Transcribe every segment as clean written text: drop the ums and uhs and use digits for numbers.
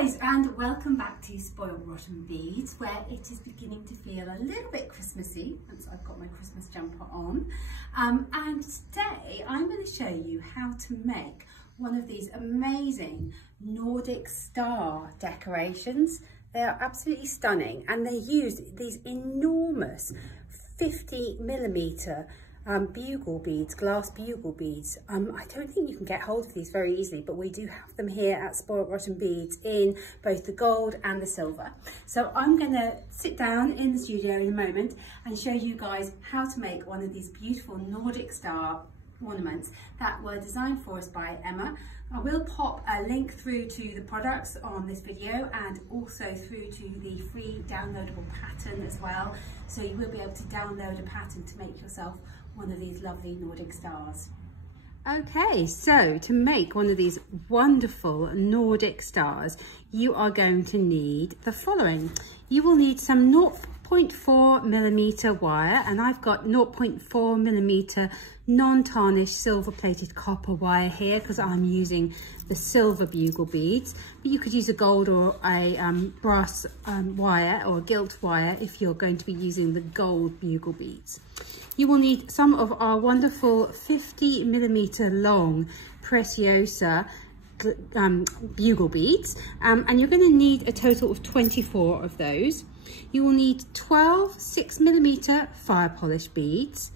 guys, and welcome back to Spoiled Rotten Beads, where it is beginning to feel a little bit Christmassy, and so I've got my Christmas jumper on. And today I'm going to show you how to make one of these amazing Nordic star decorations. They are absolutely stunning, and they use these enormous 50mm bugle beads, glass bugle beads. I don't think you can get hold of these very easily, but we do have them here at Spoiled Rotten Beads in both the gold and the silver. So I'm going to sit down in the studio in a moment and show you guys how to make one of these beautiful Nordic star ornaments that were designed for us by Emma. I will pop a link through to the products on this video and also through to the free downloadable pattern as well. So you will be able to download a pattern to make yourself one of these lovely Nordic stars. Okay, so to make one of these wonderful Nordic stars, you are going to need the following. You will need some 0.4mm wire, and I've got 0.4mm non-tarnished silver plated copper wire here because I'm using the silver bugle beads, but you could use a gold or a brass wire or a gilt wire if you're going to be using the gold bugle beads. You will need some of our wonderful 50mm long Preciosa bugle beads, and you're going to need a total of 24 of those. You will need 12 6mm fire polish beads.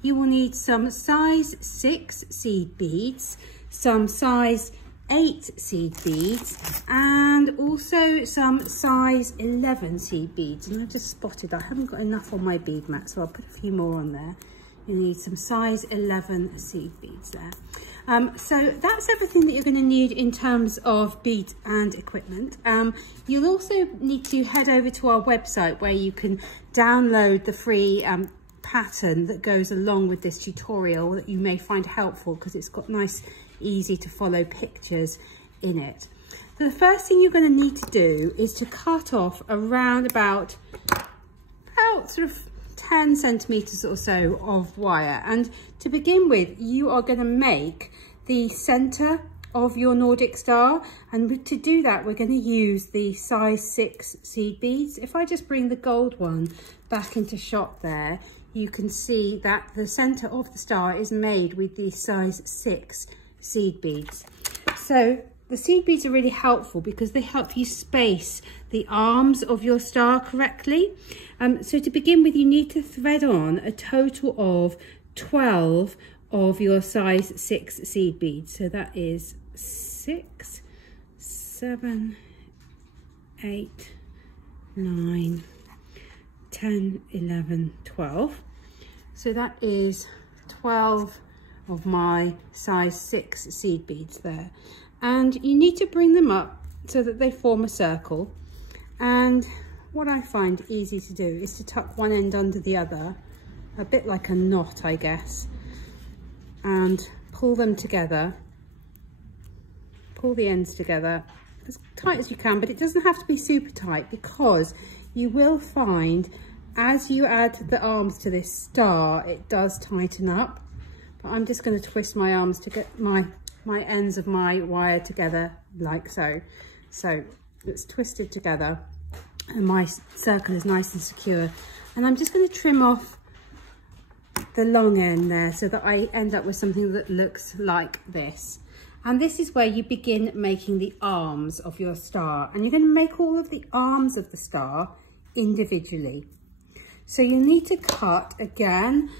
You will need some size 6 seed beads, some size 8 seed beads, and also some size 11 seed beads. And I've just spotted I haven't got enough on my bead mat, so I'll put a few more on there. You need some size 11 seed beads there. So that's everything that you're going to need in terms of beads and equipment. You'll also need to head over to our website where you can download the free pattern that goes along with this tutorial that you may find helpful because it's got nice, easy to follow pictures in it. So the first thing you're going to need to do is to cut off around about sort of 10 centimeters or so of wire, and to begin with you are going to make the center of your Nordic star, and to do that we're going to use the size 6 seed beads. If I just bring the gold one back into shot there, you can see that the center of the star is made with the size 6 seed beads. So the seed beads are really helpful because they help you space the arms of your star correctly. So to begin with, you need to thread on a total of 12 of your size 6 seed beads. So that is 6, 7, 8, 9, 10, 11, 12. So that is 12 of my size 6 seed beads there. And you need to bring them up so that they form a circle. And what I find easy to do is to tuck one end under the other, a bit like a knot, I guess, and pull them together. Pull the ends together as tight as you can, but it doesn't have to be super tight because you will find as you add the arms to this star, it does tighten up. But I'm just going to twist my arms to get my ends of my wire together like so. So it's twisted together and my circle is nice and secure. And I'm just going to trim off the long end there so that I end up with something that looks like this. And this is where you begin making the arms of your star, and you're going to make all of the arms of the star individually. So you need to cut again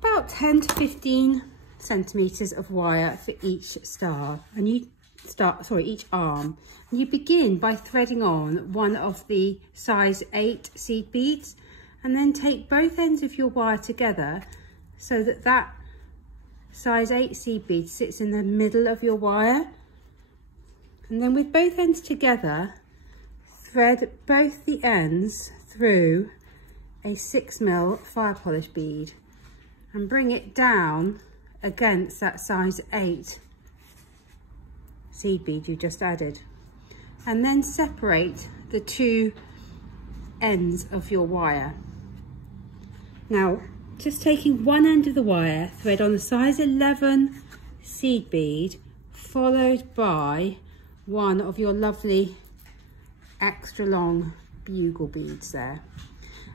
about 10 to 15 centimeters of wire for each star, and each arm. And you begin by threading on one of the size 8 seed beads, and then take both ends of your wire together so that that size 8 seed bead sits in the middle of your wire. And then with both ends together, thread both the ends through a 6mm fire polish bead and bring it down against that size 8 seed bead you just added, and then separate the two ends of your wire. Now just taking one end of the wire, thread on the size 11 seed bead followed by one of your lovely extra long bugle beads there.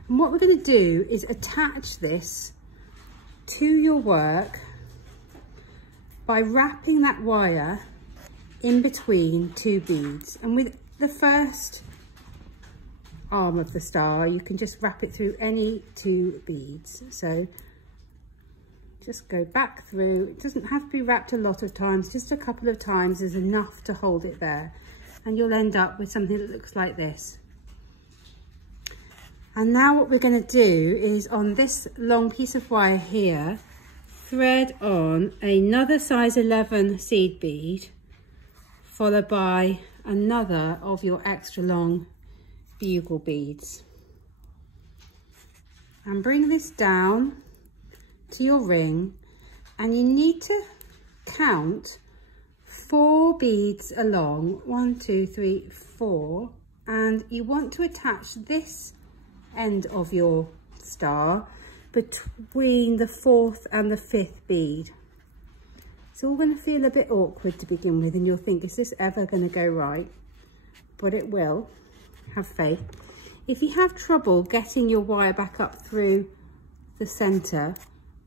And what we're going to do is attach this to your work by wrapping that wire in between two beads. And with the first arm of the star, you can just wrap it through any two beads. So just go back through. It doesn't have to be wrapped a lot of times, just a couple of times is enough to hold it there. And you'll end up with something that looks like this. And now what we're going to do is, on this long piece of wire here, thread on another size 11 seed bead, followed by another of your extra long bugle beads. And bring this down to your ring, and you need to count 4 beads along, 1, 2, 3, 4, and you want to attach this end of your star between the 4th and the 5th bead. It's all going to feel a bit awkward to begin with, and you'll think, is this ever going to go right? But it will. Have faith. If you have trouble getting your wire back up through the center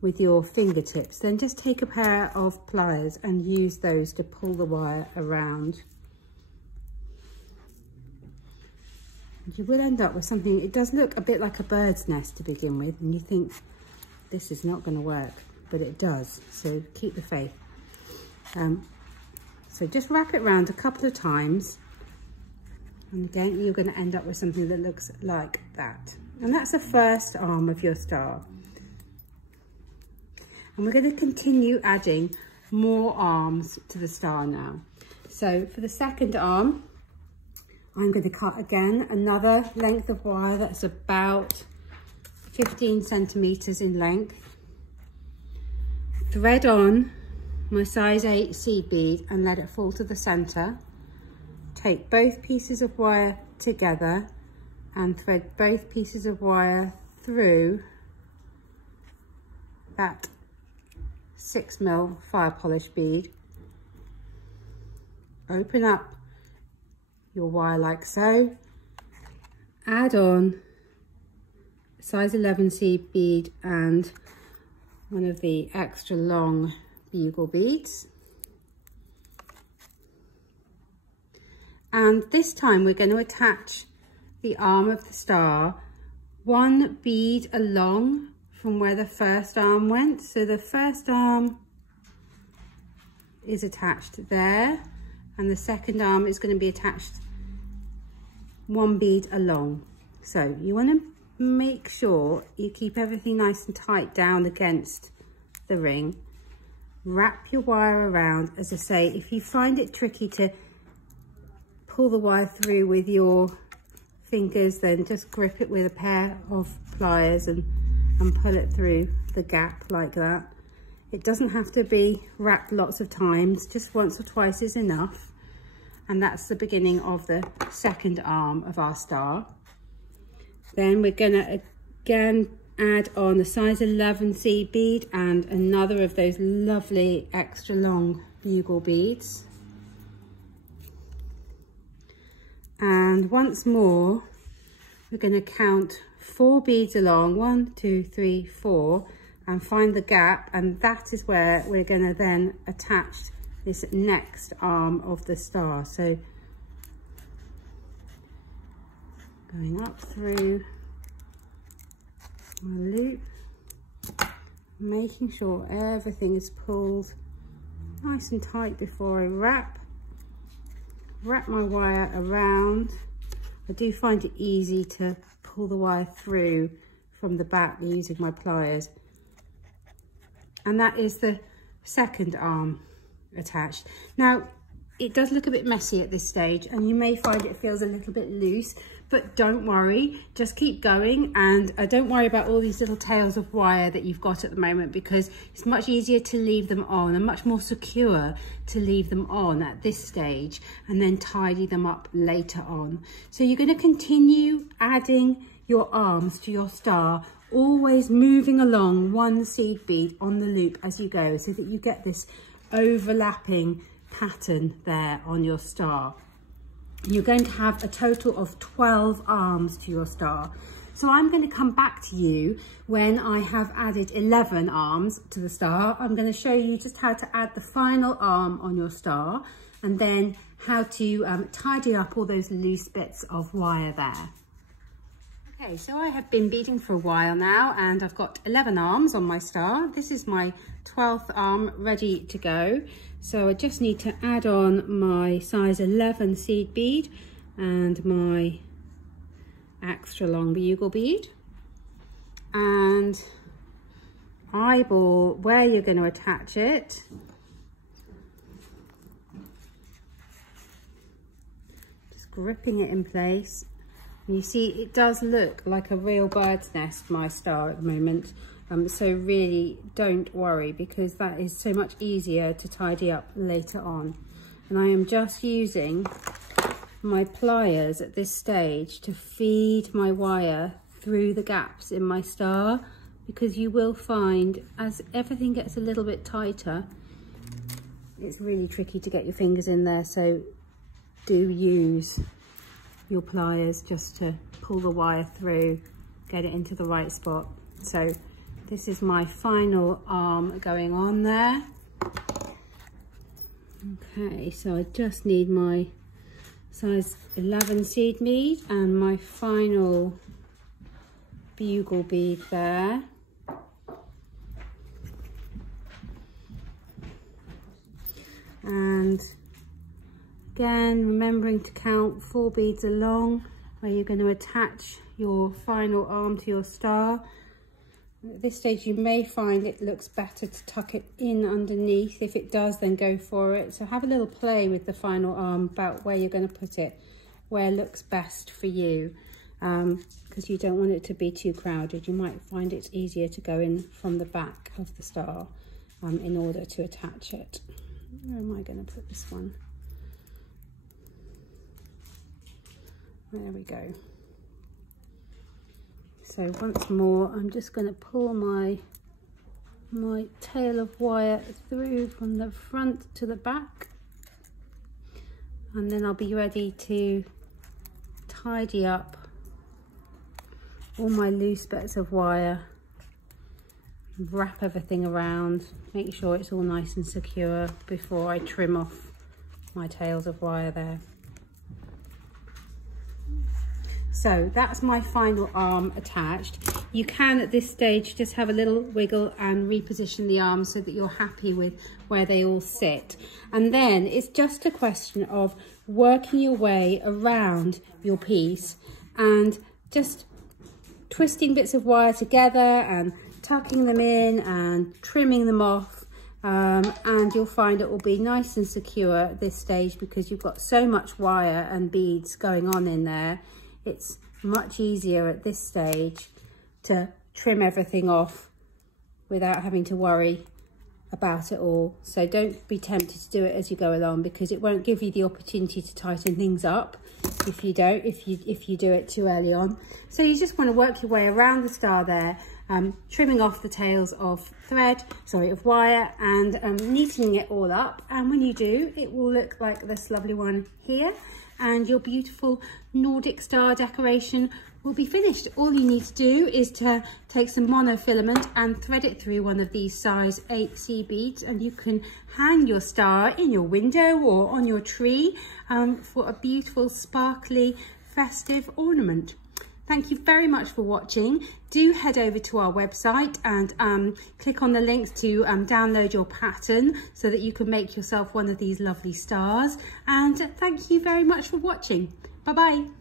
with your fingertips, then just take a pair of pliers and use those to pull the wire around. You will end up with something, it does look a bit like a bird's nest to begin with, and you think this is not going to work, but it does, so keep the faith. So just wrap it around a couple of times, and again you're going to end up with something that looks like that. And that's the first arm of your star. And we're going to continue adding more arms to the star now. So for the second arm, I'm going to cut again another length of wire that's about 15 centimeters in length. Thread on my size 8 seed bead and let it fall to the center. Take both pieces of wire together and thread both pieces of wire through that 6mm fire polish bead. Open up your wire like so. Add on a size 11 seed bead and one of the extra long bugle beads. And this time we're going to attach the arm of the star 1 bead along from where the first arm went. So the first arm is attached there, and the second arm is going to be attached 1 bead along. So you want to make sure you keep everything nice and tight down against the ring. Wrap your wire around. As I say, if you find it tricky to pull the wire through with your fingers, then just grip it with a pair of pliers and pull it through the gap like that. It doesn't have to be wrapped lots of times, just once or twice is enough. And that's the beginning of the second arm of our star. Then we're going to again add on the size 11 seed bead and another of those lovely extra long bugle beads. And once more, we're going to count 4 beads along, 1, 2, 3, 4, and find the gap, and that is where we're going to then attach this next arm of the star. So going up through my loop, making sure everything is pulled nice and tight before I wrap my wire around. I do find it easy to pull the wire through from the back using my pliers. And that is the second arm attached. Now, it does look a bit messy at this stage, and you may find it feels a little bit loose, but don't worry, just keep going, and don't worry about all these little tails of wire that you've got at the moment, because it's much easier to leave them on and much more secure to leave them on at this stage and then tidy them up later on. So you're going to continue adding your arms to your star, always moving along 1 seed bead on the loop as you go, so that you get this overlapping pattern there on your star. You're going to have a total of 12 arms to your star. So I'm going to come back to you when I have added 11 arms to the star. I'm going to show you just how to add the final arm on your star, and then how to tidy up all those loose bits of wire there. Okay, so I have been beading for a while now, and I've got 11 arms on my star. This is my 12th arm ready to go. So I just need to add on my size 11 seed bead and my extra long bugle bead, and eyeball where you're going to attach it. Just gripping it in place. And you see it does look like a real bird's nest, my star, at the moment. So really don't worry, because that is so much easier to tidy up later on. And I am just using my pliers at this stage to feed my wire through the gaps in my star, because you will find as everything gets a little bit tighter, it's really tricky to get your fingers in there. So do use your pliers just to pull the wire through, get it into the right spot. So this is my final arm going on there. Okay, so I just need my size 11 seed bead and my final bugle bead there. And again, remembering to count 4 beads along where you're going to attach your final arm to your star. At this stage you may find it looks better to tuck it in underneath. If it does, then go for it. So have a little play with the final arm about where you're going to put it, where looks best for you, because you don't want it to be too crowded. You might find it's easier to go in from the back of the star in order to attach it. Where am I going to put this one? There we go. So once more, I'm just going to pull my tail of wire through from the front to the back, and then I'll be ready to tidy up all my loose bits of wire, wrap everything around, make sure it's all nice and secure before I trim off my tails of wire there. So that's my final arm attached. You can at this stage just have a little wiggle and reposition the arms so that you're happy with where they all sit. And then it's just a question of working your way around your piece and just twisting bits of wire together and tucking them in and trimming them off. And you'll find it will be nice and secure at this stage, because you've got so much wire and beads going on in there. It's much easier at this stage to trim everything off without having to worry about it all. So don't be tempted to do it as you go along, because it won't give you the opportunity to tighten things up if you do it too early on. So you just want to work your way around the star there, trimming off the tails of wire, and neatening it all up. And when you do, it will look like this lovely one here, and your beautiful Nordic star decoration will be finished. All you need to do is to take some monofilament and thread it through one of these size 8C beads, and you can hang your star in your window or on your tree for a beautiful, sparkly, festive ornament. Thank you very much for watching. Do head over to our website and click on the links to download your pattern so that you can make yourself one of these lovely stars. And thank you very much for watching. Bye-bye.